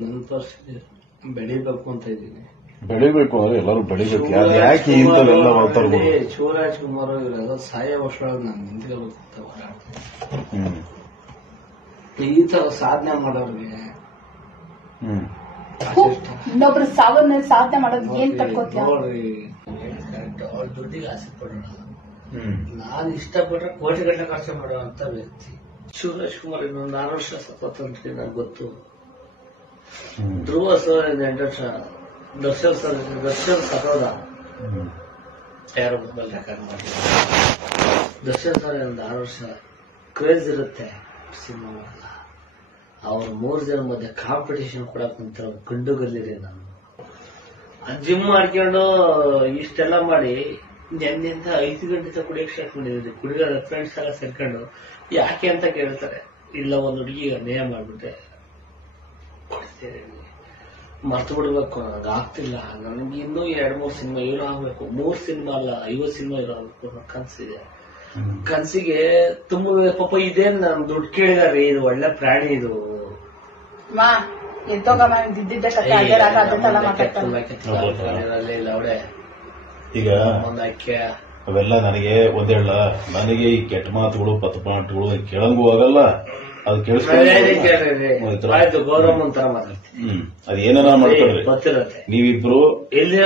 ನನ್ನ ಪರಿಸ್ಥಿತಿ ಬೆಳಿಬೇಕು ಅಂತ ಇದ್ದೀನಿ. ಬೆಳಿಬೇಕು ಅಂದ್ರೆ ಎಲ್ಲರೂ ಬೆಳಿಬೇಕು. ಯಾಕೆ ಇಂಥವೆಲ್ಲ ಮಾತಾಡ್ಬೋದು? ಶಿವರಾಜ್ ಕುಮಾರ್ ಇವರೆಲ್ಲ ಸಾಯ ವರ್ಷದೊಳಗೆ ನಾನು ನಿಂತ್ಕೋಬೇಕು ಅಂತ ಹೋರಾಡ್ತೀನಿ. ಈ ತರ ಸಾಧನೆ ಮಾಡೋರಿಗೆ ಇನ್ನೊಬ್ರು ಸಾವನ್ನ ಸಾಧನೆ ಮಾಡೋದು ಏನ್ ತಕ್ಕೋತೀಯ? ನೋಡ್ರಿ, ಅವ್ರ ದುಡ್ಡಿಗೆ ಆಸೆ ಪಡೋಣ. ನಾನು ಇಷ್ಟಪಟ್ರೆ ಕೋಟಿಗಟ್ಟಲೆ ಖರ್ಚು ಮಾಡುವಂತ ವ್ಯಕ್ತಿ ಶಿವರಾಜ್ ಕುಮಾರ್. ಇನ್ನೊಂದು 6 ವರ್ಷ ಸತಂತ್ರಿ ನನಗೆ ಗೊತ್ತು. ಧ್ರುವ ಸರ್ 8 ವರ್ಷ, ದರ್ಶನ್ ಸತೋದ ಯಾರೋ ಮೊಬೈಲ್ ರೆಕಾರ್ಡ್ ಮಾಡಿ. ದರ್ಶನ್ ಸರ್ ಒಂದು 6 ವರ್ಷ ಕ್ರೇಜ್ ಇರುತ್ತೆ ಸಿನಿಮಾ. ಅವ್ರ 3 ಜನ ಮಧ್ಯೆ ಕಾಂಪಿಟೇಷನ್ ಕೊಡಕ್ ನಿಂತ ಗಂಡುಗಲ್ಲಿರಿ. ನಾನು ಜಿಮ್ ಮಾಡ್ಕೊಂಡು ಇಷ್ಟೆಲ್ಲ ಮಾಡಿ ನೆನ್ನಿಂದ 5 ಗಂಟೆ ತನಕ ಕುಡಿಯಕ್ಕೆ ಸ್ಟಾರ್ಟ್ ಮಾಡಿದ್ರಿ. ಕುಡಿಯೋದ ಫ್ರೆಂಡ್ಸ್ ಎಲ್ಲ ಸೇರ್ಕೊಂಡು ಯಾಕೆ ಅಂತ ಕೇಳ್ತಾರೆ. ಇಲ್ಲ, ಒಂದು ಹುಡುಗಿ ನೇಹ ಮಾಡ್ಬಿಟ್ಟೆ ಮರ್ತು ಬಿಡ್ಬೇಕು, ನನಗೆ ಆಗ್ತಿಲ್ಲ. ನನಗೆ ಇನ್ನೂ 2-3 ಸಿನಿಮಾ ಹೀರೋ ಆಗ್ಬೇಕು. 3 ಸಿನಿಮಾ ಅಲ್ಲ, 50 ಸಿನಿಮಾ ಹೀರೋ ಆಗ್ಬೇಕು ಅನ್ನೋ ಕನ್ಸಿದೆ. ಕನ್ಸಿಗೆ ತುಂಬ ಪಾಪ ಇದೇನು ನಾನು ದುಡ್ಡು ಕೇಳಿದಾರೆ. ಇದು ಒಳ್ಳೆ ಪ್ರಾಣಿ. ಇದು ಈಗ ಅವೆಲ್ಲ ನನಗೆ ಒಂದೇಳ, ನನಗೆ ಈ ಕೆಟ್ಟ ಮಾತುಗಳು ಪಥಪಾಠಗಳು ಕೇಳಂಗೂ ಆಗಲ್ಲ. ಅದು ಕೇಳಿಸ್ಕೊಂಡು ಗೌರವ ಅಂತರ ಮಾತಾಡ್ತೀನಿ. ಅದೇನಾರ ಮಾಡ್ಕೊಳ್ರಿ. ಗೊತ್ತಿರತ್ತೆ. ನೀವಿಬ್ರು ಎಲ್ಲಿ